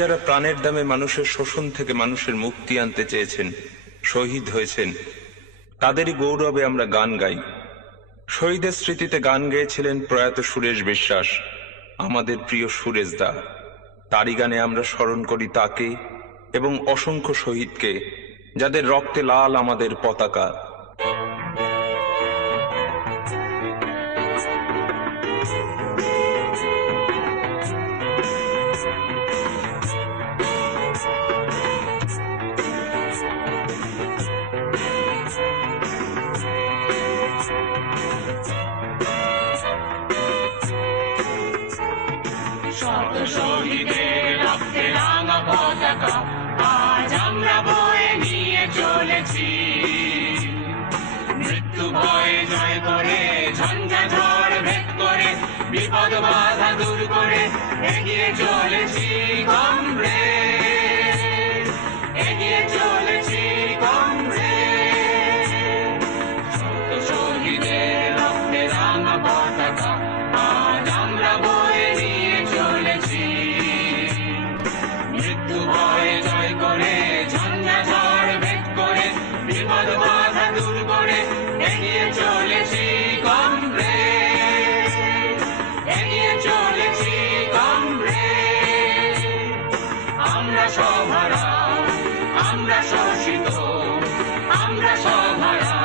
যারা প্রাণের দামে মানুষের শোষণ থেকে মানুষের মুক্তি আনতে চেয়েছেন, শহীদ হয়েছেন, তাদেরই গৌরবে আমরা গান গাই। শহীদের স্মৃতিতে গান গেয়েছিলেন প্রয়াত সুরেশ বিশ্বাস, আমাদের প্রিয় সুরেশ দা। তারই গানে আমরা স্মরণ করি তাকে এবং অসংখ্য শহীদকে, যাদের রক্তে লাল আমাদের পতাকা। শত শহীদের রক্তে রাঙা পতাকা আজ আমরা বয়ে নিয়ে চলেছি। মৃত্যু ভয় জয় করে, ঝঞ্ঝা ঝড় ভেদ করে, বিপদ বাধা দূর করে এগিয়ে চলেছি কমরেড, এগিয়ে চলেছি কমরেড। শত শহীদের রক্তে রাঙা পতাকা আজ আমরা বয়ে নিয়ে চলেছি। মৃত্যু ভয় জয় করে, ঝঞ্ঝা ঝড় ভেদ করে, বিপদ বাধা দূর করে এগিয়ে চলেছি কমরেড, এগিয়ে চলেছি কমরেড। আমরা সভারা, আমরা শোষিত, আমরা সভারা,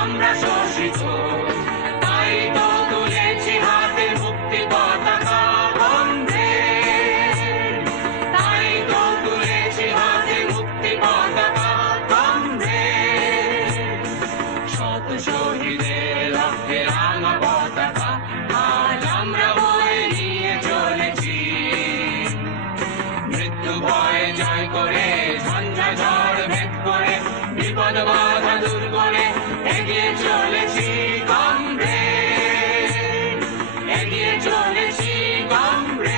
আমরা শোষিত, তাই তো তুলেছি হাতে মুক্তি পতাকা কমরেড, তাই তো তুলেছি হাতে মুক্তি পতাকা কমরেড। শত শহীদের রক্তে রাঙা পতাকা আজ আমরা বয়ে নিয়ে চলেছি। মৃত্যু ভয় জয় করে, ঝঞ্ঝা ঝড় ভেদ করে, বিপদ বাধা দূর করে এগিয়ে চলেছি কমরেড, এগিয়ে চলেছি কমরেড।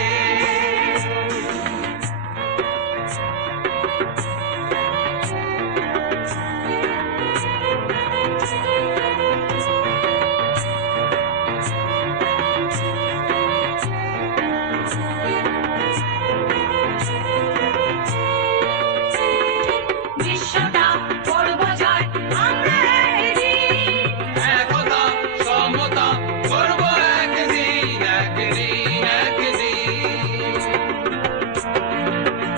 বিশ্বটা করব জয় আমরা একদিন, একতা সমতা করব একদিন, একদিন, একদিন।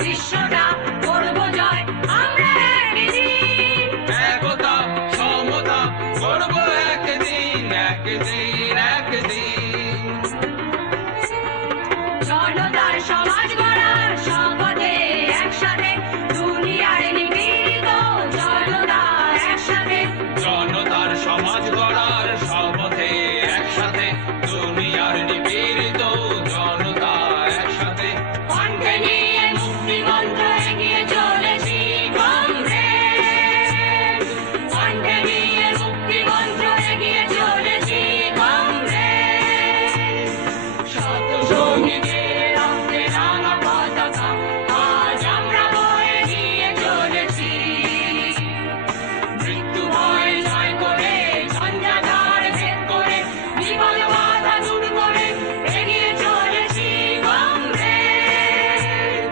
বিশ্বটা করব জয় আমরা একদিন, একতা সমতা করব একদিন, একদিন, একদিন। জনতার সমাজ গড়ার শপথে একসাথে দুনিয়ার নিপীড়িত জনতা একসাথে, জনতার সমাজ গড়ার শপথে একসাথে দুনিয়ার নিপীড়িত জনতা একসাথে। কণ্ঠে নিয়ে মুক্তি মন্ত্র এগিয়ে চলেছি কমরেড, কণ্ঠে নিয়ে মুক্তি মন্ত্র এগিয়ে চলেছি কমরেড। শত শহীদের রক্তে রাঙা পতাকা আজ আমরা বয়ে নিয়ে চলেছি। মৃত্যু ভয় জয় করে, ঝঞ্ঝা ঝড় ভেদ করে, বিপদ বাধা দূর করে এগিয়ে চলেছি কমরেড,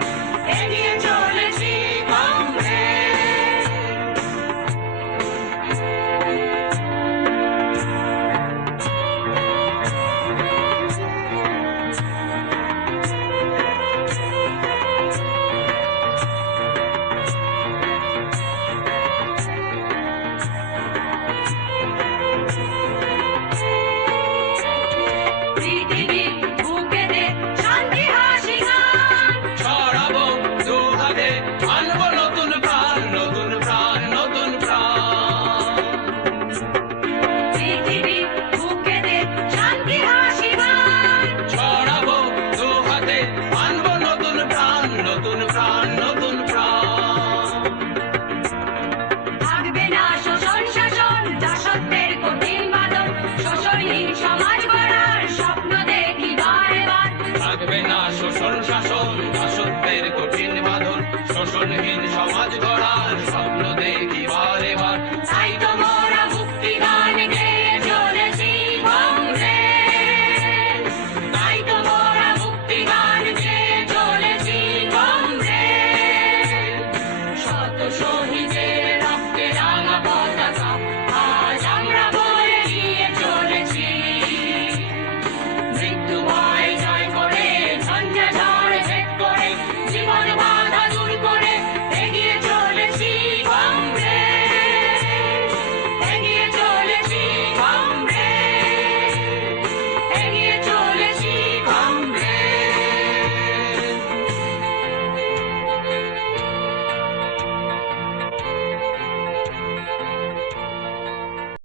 এগিয়ে চলেছি কমরেড। পৃথিবীর বুকেতে শান্তি হাসি গান ছড়াবো দুহাতে, আনবো নতুন প্রাণ, নতুন প্রাণ, নতুন প্রাণ। পৃথিবীর বুকেতে শান্তি হাসি গান ছড়াবো দুহাতে, আনবো নতুন প্রাণ, নতুন প্রাণ, নতুন প্রাণ। থাকবে না শোষণ শাসন, দাসত্বের কঠিন বাঁধন, শোষণহীন সমাজ গড়ার স্বপ্ন দেখি বারে বার। থাকবে না শোষণ শাসন, দাসত্বের